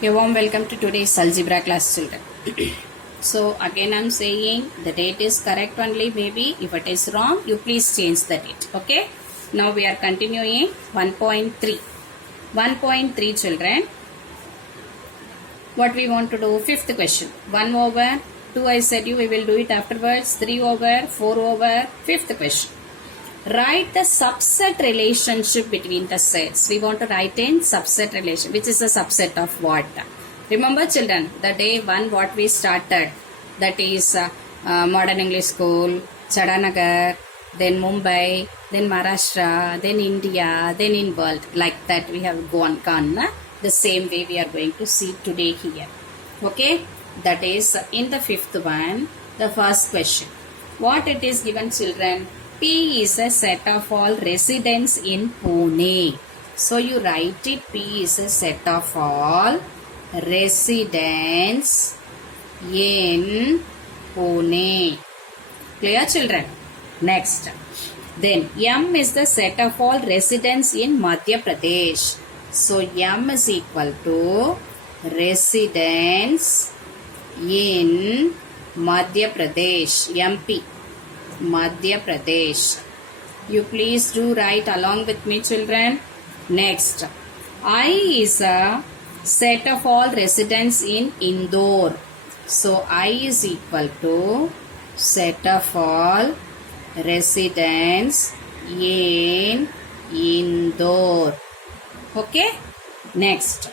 A warm welcome to today's algebra class, children. So again I'm saying the date is correct only, maybe if it is wrong you please change the date. Okay, now we are continuing 1.3. 1.3 children, what we want to do? Fifth question, 1 over 2 I said you we will do it afterwards. 3 over 4 over fifth question. Write the subset relationship between the sets. We want to write in subset relation. Which is a subset of what? Remember children, the day one what we started, that is Modern English School, Chadanagar, then Mumbai, then Maharashtra, then India, then in world. Like that we have gone. The same way we are going to see today here. Okay, that is in the fifth one, the first question. What it is given children? P is a set of all residents in Pune. So you write it, P is a set of all residents in Pune. Clear children? Next. Then M is the set of all residents in Madhya Pradesh. So M is equal to residents in Madhya Pradesh, MP. Madhya Pradesh. You please do write along with me children. Next, I is a set of all residents in Indore. So I is equal to set of all residents in Indore. Okay. Next,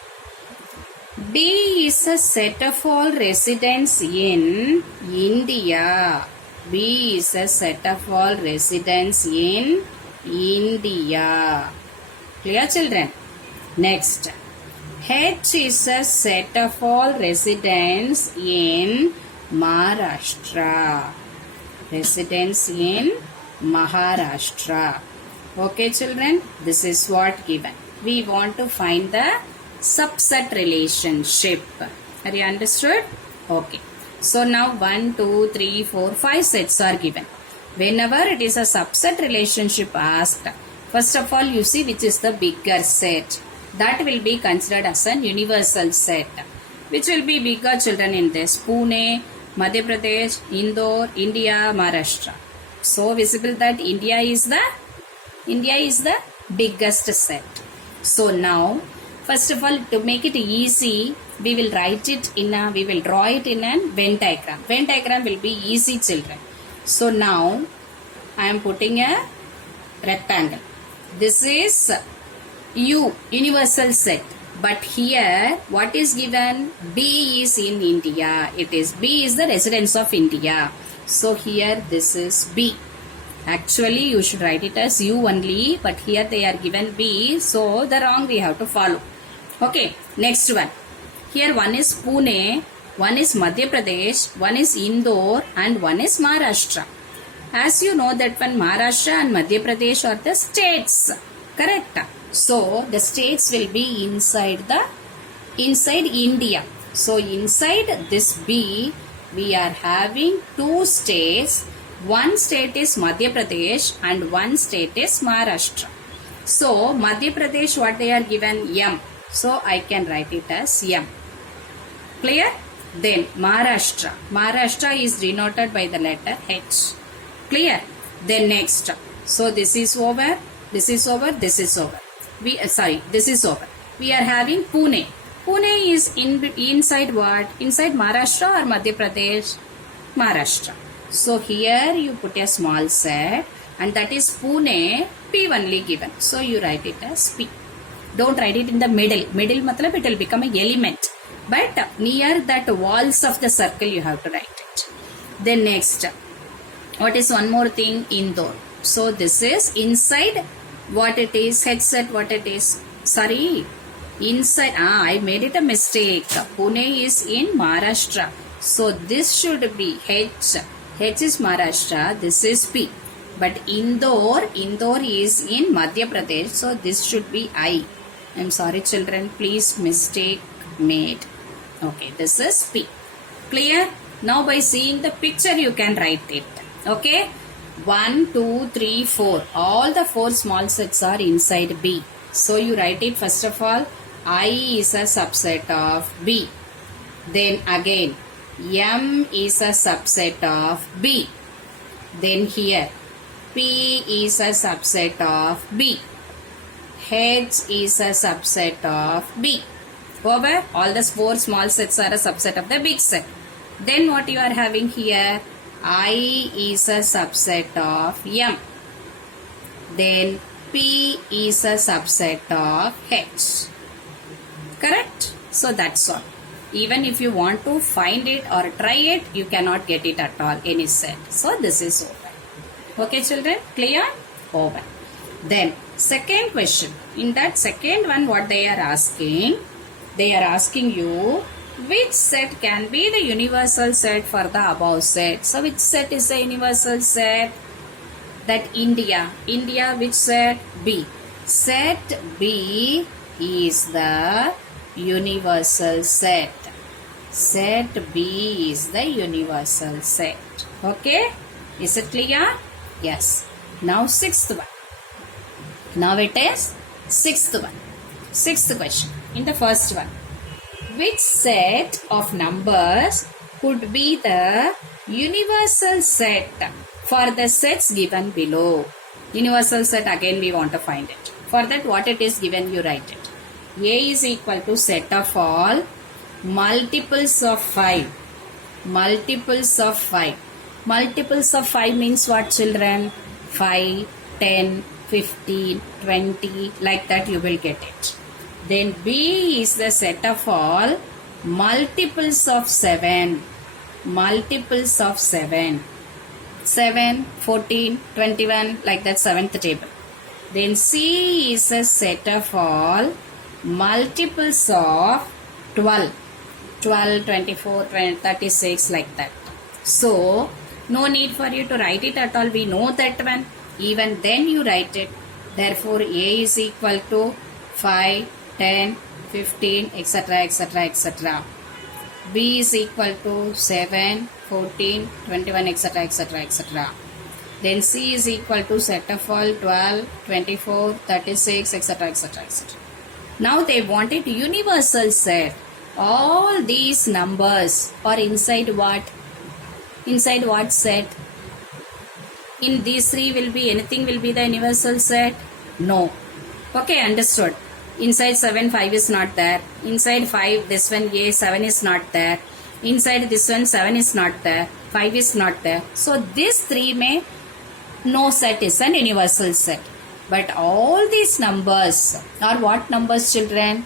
B is a set of all residents in India. B is a set of all residents in India. Clear children? Next, H is a set of all residents in Maharashtra. Residents in Maharashtra. Okay children, this is what given. We want to find the subset relationship. Are you understood? Okay. So now 1, 2, 3, 4, 5 sets are given. Whenever it is a subset relationship asked, first of all you see which is the bigger set. That will be considered as an universal set. Which will be bigger children in this? Pune, Madhya Pradesh, Indore, India, Maharashtra. So visible that India is the biggest set. So now first of all, to make it easy, we will draw it in a Venn diagram. Venn diagram will be easy children. So now I am putting a rectangle. This is U, universal set. But here what is given? B is in India. B is the residence of India. So here this is B. Actually you should write it as U only, but here they are given B. So the wrong we have to follow. Okay, next one. Here one is Pune, one is Madhya Pradesh, one is Indore and one is Maharashtra. As you know that when Maharashtra and Madhya Pradesh are the states, correct? So the states will be inside India. So inside this B, we are having two states. One state is Madhya Pradesh and one state is Maharashtra. So Madhya Pradesh what they are given? M. So I can write it as M. Clear? Then Maharashtra. Maharashtra is denoted by the letter H. Clear? Then next. So this is over. This is over. This is over. This is over. We are having Pune. Pune is inside what? Inside Maharashtra or Madhya Pradesh? Maharashtra. So here you put a small set and that is Pune, P only given. So you write it as P. Don't write it in the middle. Middle matlab it will become an element. But near that walls of the circle you have to write it. Then next, what is one more thing? Indore. So this is inside what it is. H set what it is. Sorry. Inside. I made it a mistake. Pune is in Maharashtra. So this should be H. H is Maharashtra. This is P. But Indore is in Madhya Pradesh. So this should be I. I'm sorry children. Please mistake made. Okay, this is P. Clear? Now by seeing the picture you can write it. Okay? 1, 2, 3, 4. All the 4 small sets are inside B. So you write it first of all. I is a subset of B. Then again, M is a subset of B. Then here, P is a subset of B. H is a subset of B. Over, all the four small sets are a subset of the big set. Then what you are having here? I is a subset of M. Then P is a subset of H. Correct? So that's all. Even if you want to find it or try it, you cannot get it at all, any set. So this is over. Okay children, clear? Over. Then second question. In that second one, what they are asking? They are asking you which set can be the universal set for the above set. So which set is the universal set? That India. India, which set? B. Set B is the universal set. Set B is the universal set. Okay? Is it clear? Yes. Now sixth one. Now it is sixth one. Sixth question. In the first one, which set of numbers could be the universal set for the sets given below? Universal set, again we want to find it. For that, what it is given, you write it. A is equal to set of all multiples of 5. Multiples of 5. Multiples of 5 means what, children? 5, 10, 15, 20, like that you will get it. Then B is the set of all multiples of 7. Multiples of 7. 7, 14, 21, like that, seventh table. Then C is a set of all multiples of 12. 12, 24, 20, 36, like that. So, no need for you to write it at all. We know that one. Even then you write it. Therefore, A is equal to 5, 10, 15, etc., etc., etc. B is equal to 7, 14, 21, etc., etc., etc. Then C is equal to set of all 12, 24, 36, etc., etc., etc. Now they wanted universal set. All these numbers are inside what? Inside what set? In these three will be, anything will be the universal set? No. Okay, understood. Inside 7, 5 is not there. Inside 5, this one A, 7 is not there. Inside this one, 7 is not there. 5 is not there. So this 3 may, no set is an universal set. But all these numbers are what numbers, children?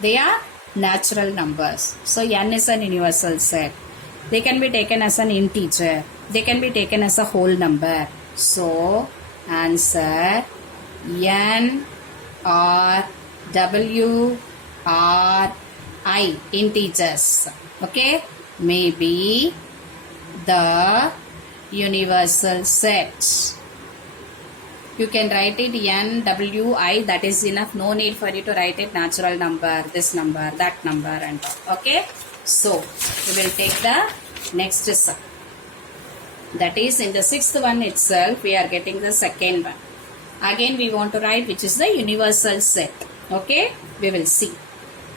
They are natural numbers. So n is an universal set. They can be taken as an integer. They can be taken as a whole number. So answer n or w or I, integers, okay, may be the universal set. You can write it n, w, I, that is enough. No need for you to write it natural number, this number, that number, and all. Okay. So we will take the next sum. That is, in the sixth one itself, we are getting the second one. Again, we want to write which is the universal set. Okay, we will see.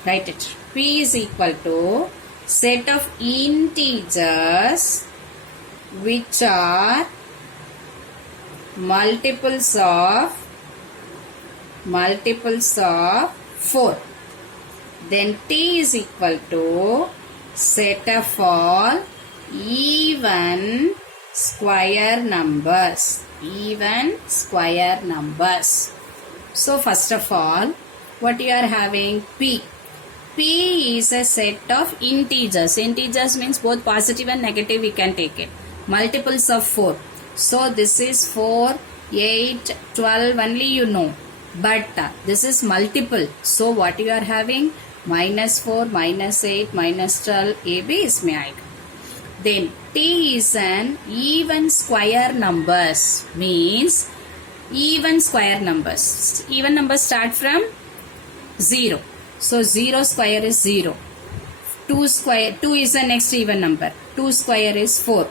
Write it. P is equal to set of integers which are multiples of 4. Then T is equal to set of all even square numbers. Even square numbers. So first of all, what you are having? P. P is a set of integers. Integers means both positive and negative we can take it. Multiples of 4. So this is 4, 8, 12 only you know. But this is multiple. So what you are having? Minus 4, minus 8, minus 12. AB is my. Then T is an even square numbers. Means even square numbers. Even numbers start from 0. So 0 square is 0. 2 is the next even number. 2 square is 4.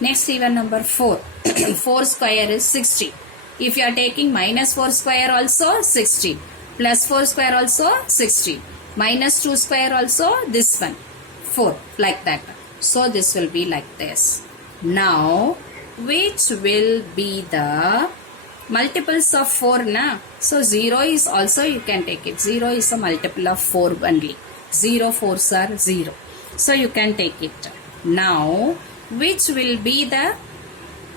Next even number 4. 4 square is 60. If you are taking minus 4 square also 60. Plus 4 square also 16. Minus 2 square also this one 4, like that. So this will be like this. Now which will be the multiples of 4 na? So 0 is also you can take it. 0 is a multiple of 4 only. 0 4s are 0. So you can take it. Now which will be the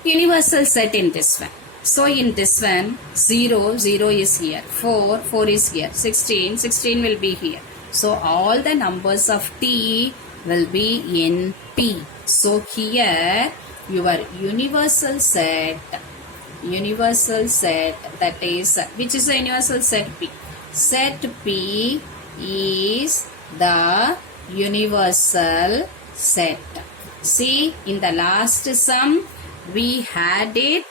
universal set in this one? So in this one 0 0 is here. 4 4 is here. 16 16 will be here. So all the numbers of t will be in P. So here your universal set that is, which is the universal set P? Set P is the universal set. See, in the last sum we had it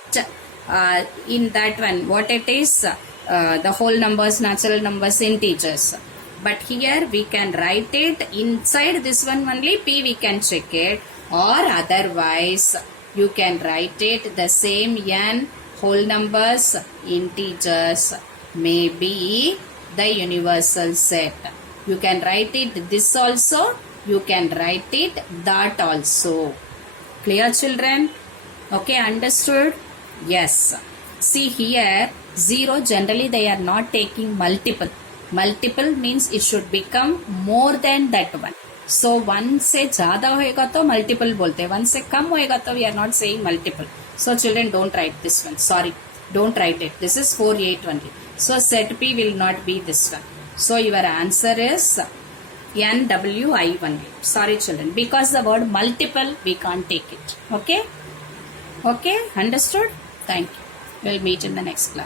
in that one. What it is? The whole numbers, natural numbers, integers. But here we can write it inside this one only. P we can check it, or otherwise you can write it the same n whole numbers, integers may be the universal set. You can write it this also, you can write it that also. Clear, children? Okay, understood? Yes. See here 0 generally they are not taking multiple. Multiple means it should become more than that one. So 1 से ज़्यादा होएगा तो multiple बोलते हैं, 1 से कम होएगा तो we are not saying multiple. So children, don't write this one. Sorry, don't write it. This is 4 8 only. So set P will not be this one. So your answer is NWI only. Sorry children, because the word multiple we can't take it. Okay? Okay, understood? Thank you. We'll meet in the next class.